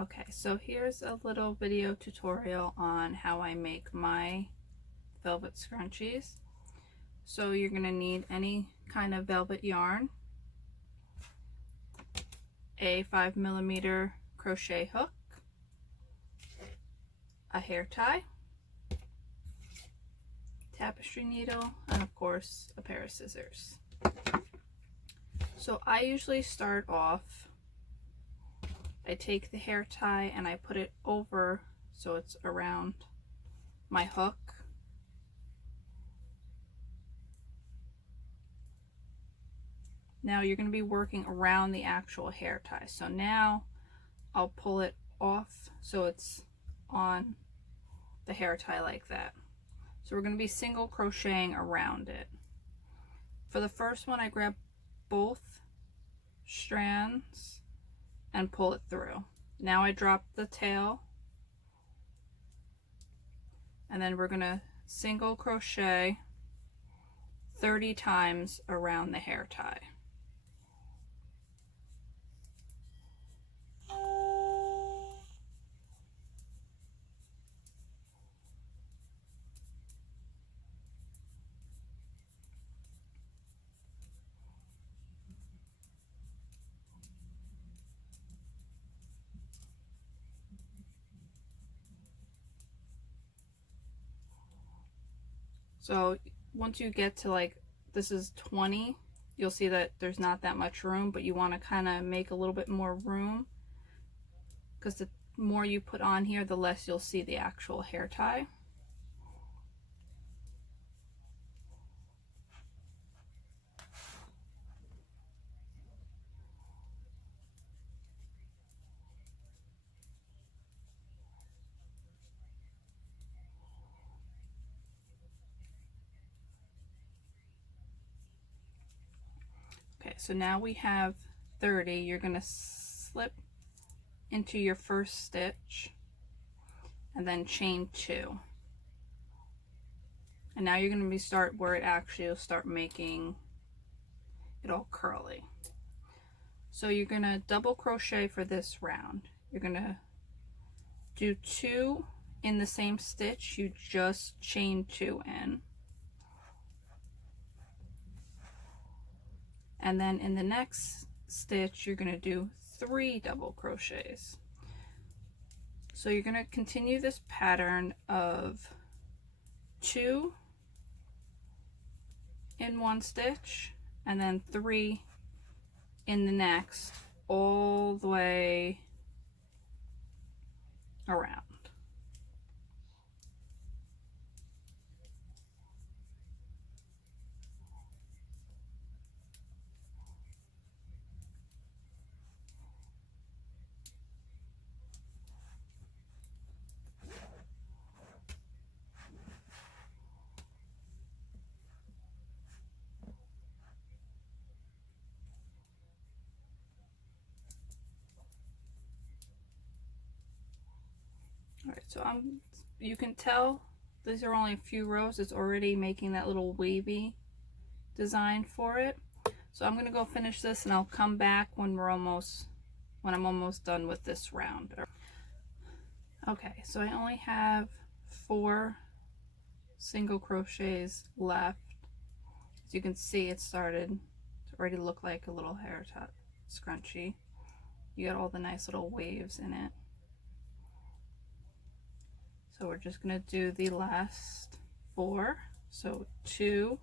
Okay, so here's a little video tutorial on how I make my velvet scrunchies. So you're going to need any kind of velvet yarn, a 5mm crochet hook, a hair tie, tapestry needle, and of course a pair of scissors. So I usually start off, I take the hair tie and I put it over so it's around my hook. Now you're going to be working around the actual hair tie. So now I'll pull it off so it's on the hair tie like that. So we're going to be single crocheting around it. For the first one, I grab both strands and pull it through. Now I drop the tail, and then we're going to single crochet 30 times around the hair tie. So once you get to like, this is 20, you'll see that there's not that much room, but you want to kind of make a little bit more room, because the more you put on here, the less you'll see the actual hair tie. Okay, so now we have 30. You're going to slip into your first stitch and then chain 2. And now you're going to be start where it actually will start making it all curly. So you're going to double crochet for this round. You're going to do 2 in the same stitch you just chain 2 in. And then in the next stitch, you're going to do 3 double crochets. So you're going to continue this pattern of 2 in one stitch and then 3 in the next, all the way around. Alright, so you can tell these are only a few rows. It's already making that little wavy design for it. So I'm going to go finish this and I'll come back when I'm almost done with this round. Okay, so I only have 4 single crochets left. As you can see, it started to already look like a little hair tie scrunchie. You got all the nice little waves in it. So we're just going to do the last 4. So 2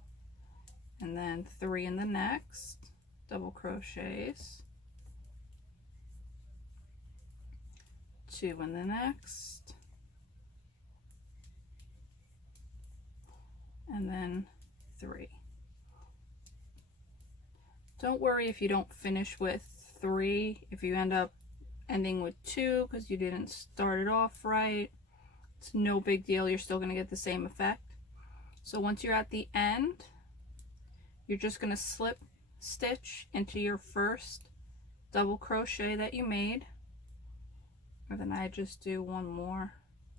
and then 3 in the next, double crochets, 2 in the next, and then 3. Don't worry if you don't finish with 3. If you end up ending with 2 because you didn't start it off right, it's no big deal. You're still going to get the same effect. So once you're at the end, you're just going to slip stitch into your first double crochet that you made, and then I just do one more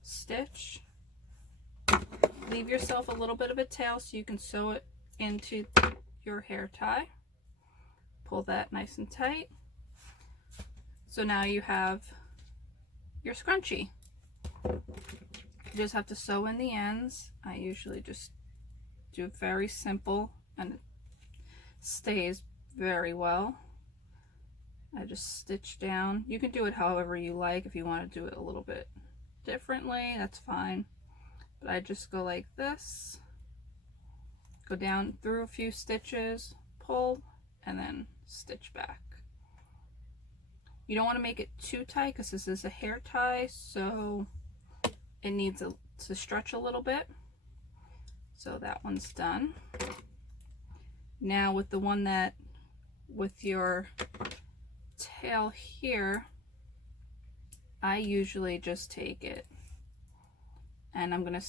stitch. Leave yourself a little bit of a tail so you can sew it into your hair tie. Pull that nice and tight. So now you have your scrunchie. You just have to sew in the ends. I usually just do it very simple and it stays very well. I just stitch down. You can do it however you like. If you want to do it a little bit differently, that's fine. But I just go like this, go down through a few stitches, pull, and then stitch back. You don't want to make it too tight because this is a hair tie, so it needs to stretch a little bit. So that one's done. Now with the one that with your tail here, I usually just take it and I'm going to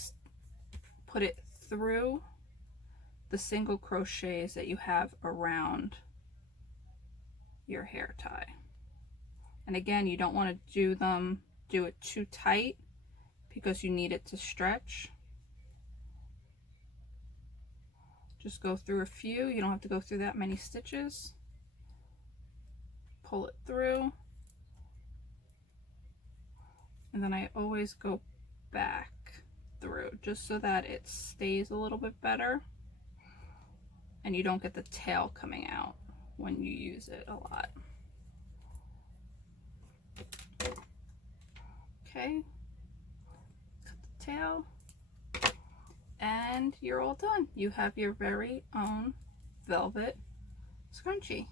put it through the single crochets that you have around your hair tie. And again, you don't want to do it too tight because you need it to stretch. Just go through a few. You don't have to go through that many stitches. Pull it through. And then I always go back through just so that it stays a little bit better and you don't get the tail coming out when you use it a lot. Okay, cut the tail and you're all done. You have your very own velvet scrunchie.